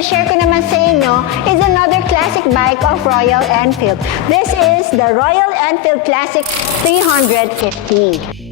i-share ko naman sa inyo is another classic bike of Royal Enfield. This is the Royal Enfield Classic 350.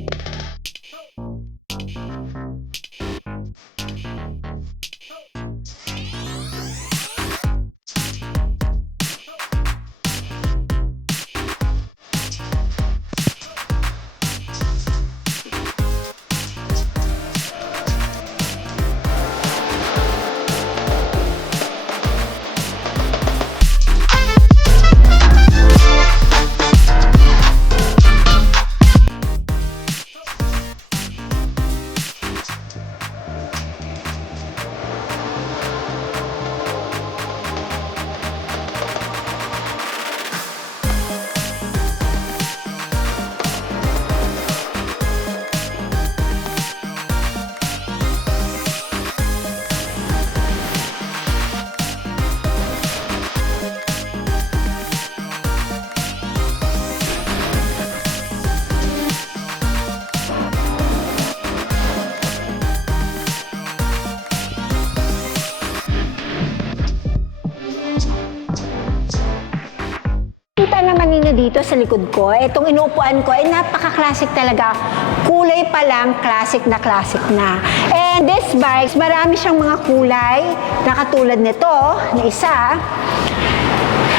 Kita naman ninyo dito sa likod ko, itong inuupuan ko ay napaka-classic talaga. Kulay pa lang, classic na. And this bike, marami siyang mga kulay na katulad nito, na isa.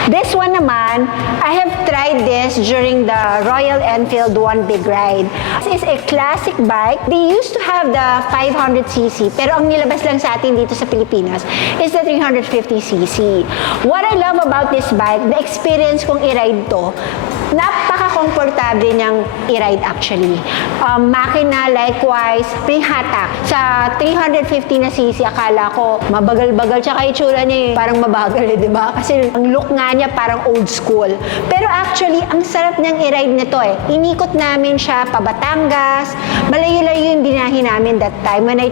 This one naman, I have tried this during the Royal Enfield One Big Ride. This is a classic bike. They used to have the 500cc, pero ang nilabas lang sa atin dito sa Pilipinas is the 350cc. What I love about this bike, the experience kong i-ride to, napaka-komportable niyang i-ride actually. Makina, likewise, may hatak. Sa 350 na cc, akala ko mabagal-bagal, tsaka itsura niya parang mabagal, di ba? Kasi ang look nga niya parang old school. Pero actually, ang sarap niyang i-ride nito eh. Inikot namin siya pa Batangas. Malayo-layo yung binahin namin that time when I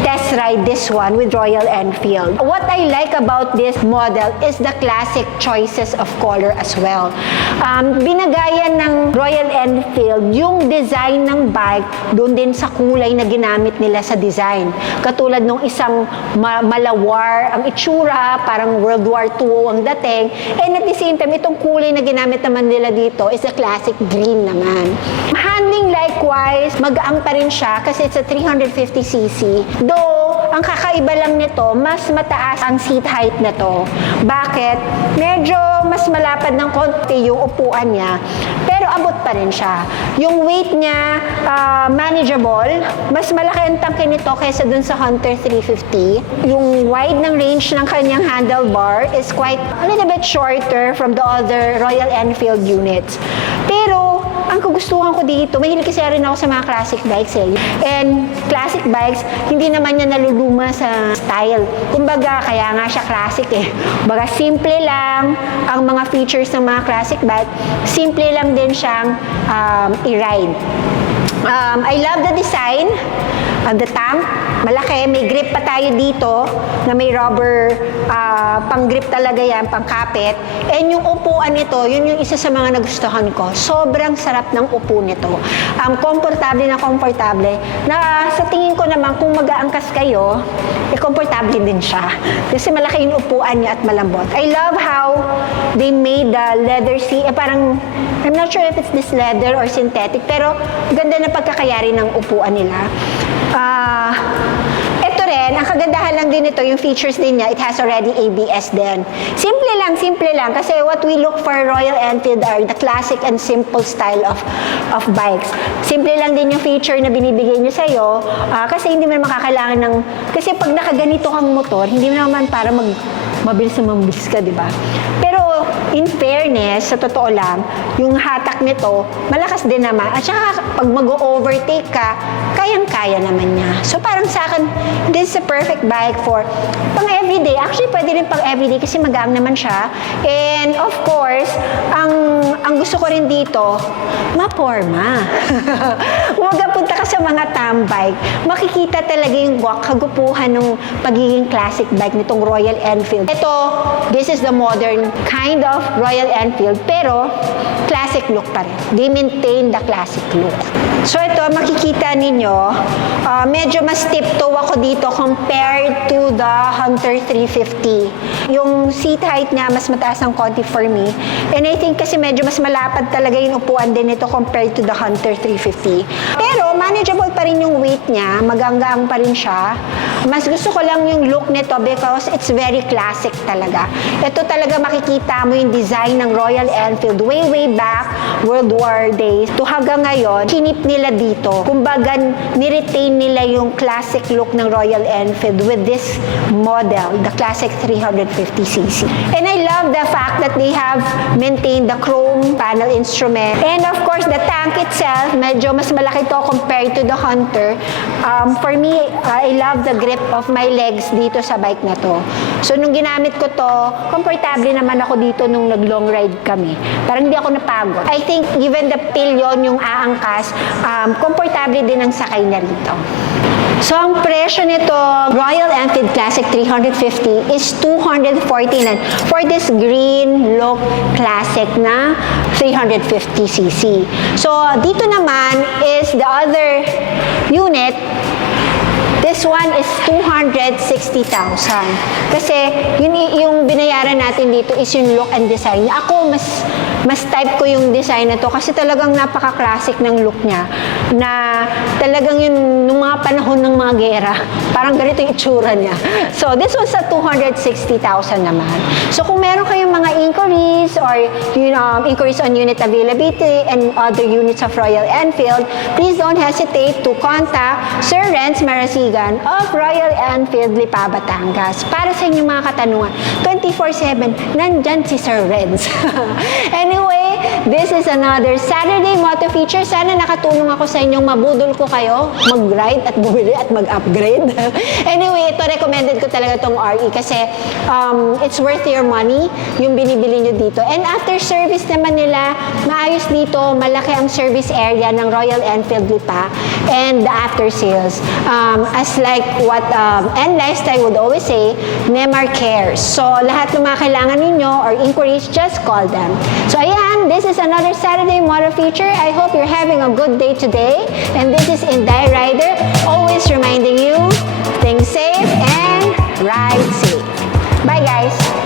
test ride this one with Royal Enfield. What I like about this model is the classic choices of color as well. Binagayan ng Royal Enfield yung design ng bike doon din sa kulay na ginamit nila sa design. Katulad nung isang malawar ang itsura, parang World War II ang dating. And at the same time, itong kulay na ginamit naman nila dito is the classic green naman. Handling likewise, magaang pa rin siya kasi it's a 350cc. Though, ang kakaiba lang nito, mas mataas ang seat height nito. Bakit? Medyo mas malapad ng konti yung upuan niya, pero abot pa rin siya. Yung weight niya, manageable. Mas malaki ang tangke nito kaysa dun sa Hunter 350. Yung wide ng range ng kanyang handlebar is quite a little bit shorter from the other Royal Enfield units. Pero, ang kagustuhan ko dito, mahilig kasi rin ako sa mga classic bikes eh. And classic bikes, hindi naman niya naluluma sa style. Kumbaga, kaya nga siya classic eh. Kumbaga, simple lang ang mga features ng mga classic bike. Simple lang din siyang i-ride. I love the design of the tank. Malaki, may grip pa tayo dito na may rubber pang-grip talaga yan, pang-kapit. And yung upuan nito, yun yung isa sa mga nagustuhan ko. Sobrang sarap ng upo nito. Komportable na komportable. Na sa tingin ko naman, kung mag-aangkas kayo, komportable din siya. Kasi malaki yung upuan niya at malambot. I love how they made the leather seat. Parang, I'm not sure if it's this leather or synthetic, pero ganda na pagkakayari ng upuan nila. Ito rin, ang kagandahan lang din ito, yung features din niya, it has already ABS din. Simple lang, kasi what we look for Royal Enfield are the classic and simple style of bikes. Simple lang din yung feature na binibigay niyo sa'yo, kasi hindi mo makakailangan ng, kasi pag nakaganito kang motor, hindi mo naman para mabilis na mabilis ka, di ba? Pero, in fairness, sa totoo lang, yung hatak nito, malakas din naman. At saka, pag mag-overtake ka, kayang-kaya naman niya. So, parang sa akin, this is a perfect bike for pang everyday. Actually, pwede rin pang everyday kasi magaang naman siya. And, of course, ang ang gusto ko rin dito, maporma. Huwag punta ka sa mga tambike, makikita talaga yung kagupuhan ng pagiging classic bike nitong Royal Enfield. Ito, this is the modern kind of Royal Enfield, pero classic look pa rin. They maintain the classic look. So ito, makikita ninyo, medyo mas tiptoe ako dito compared to the Hunter 350. Yung seat height niya, mas mataas ng konti for me. And I think kasi medyo mas malapad talaga yung upuan din ito compared to the Hunter 350. Pero manageable pa rin yung weight niya, maganggang pa rin siya. Mas gusto ko lang yung look nito because it's very classic talaga. Ito talaga makikita mo yung design ng Royal Enfield way back, World War days. To hanggang ngayon, kinip nila dito. Kumbaga, niretain nila yung classic look ng Royal Enfield with this model, the classic 350cc. And I love the fact that they have maintained the chrome panel instrument. And of course, the tank itself, medyo mas malaki to compared to the Hunter. For me, I love the grip of my legs dito sa bike na to. So, nung ginamit ko to, komportable naman ako dito nung nag-long ride kami. Parang hindi ako napagod. I think even the pillion, yung aangkas, komportable din ang sakay na rito. So, ang presyo nito, Royal Enfield Classic 350 is 249 for this green look classic na 350cc. So, dito naman is the other unit. This one is 260,000. Kasi yung binayaran natin dito is yung look and design. Ako, mas type ko yung design na to kasi talagang napaka-classic ng look niya. Na talagang yun, nung mga panahon ng mga gera, parang ganito yung itsura niya. So, this was at 260,000 naman. So, kung meron kayong mga inquiries or inquiries on unit availability and other units of Royal Enfield, please don't hesitate to contact Sir Renz Marasigan of Royal Enfield, Lipa, Batangas. Para sa inyong mga katanungan, 24/7, nandyan si Sir Renz. Anyway, this is another Saturday Moto Feature. Sana nakatulong ako sa inyong mabudol ko kayo, mag-ride at bumili at mag-upgrade. Anyway, ito recommended ko talaga itong RE kasi it's worth your money, yung binibili nyo dito. And after service naman nila, maayos dito, malaki ang service area ng Royal Enfield Lipa and the after sales. As like what and Lifestyle would always say, Neymar cares. So, lahat ng mga kailangan ninyo or inquiries, just call them. So, ayan, this is another Saturday Moto Feature. I hope you're having a good day today. And this is Inday Rider, always reminding you, think safe and ride safe. Bye, guys!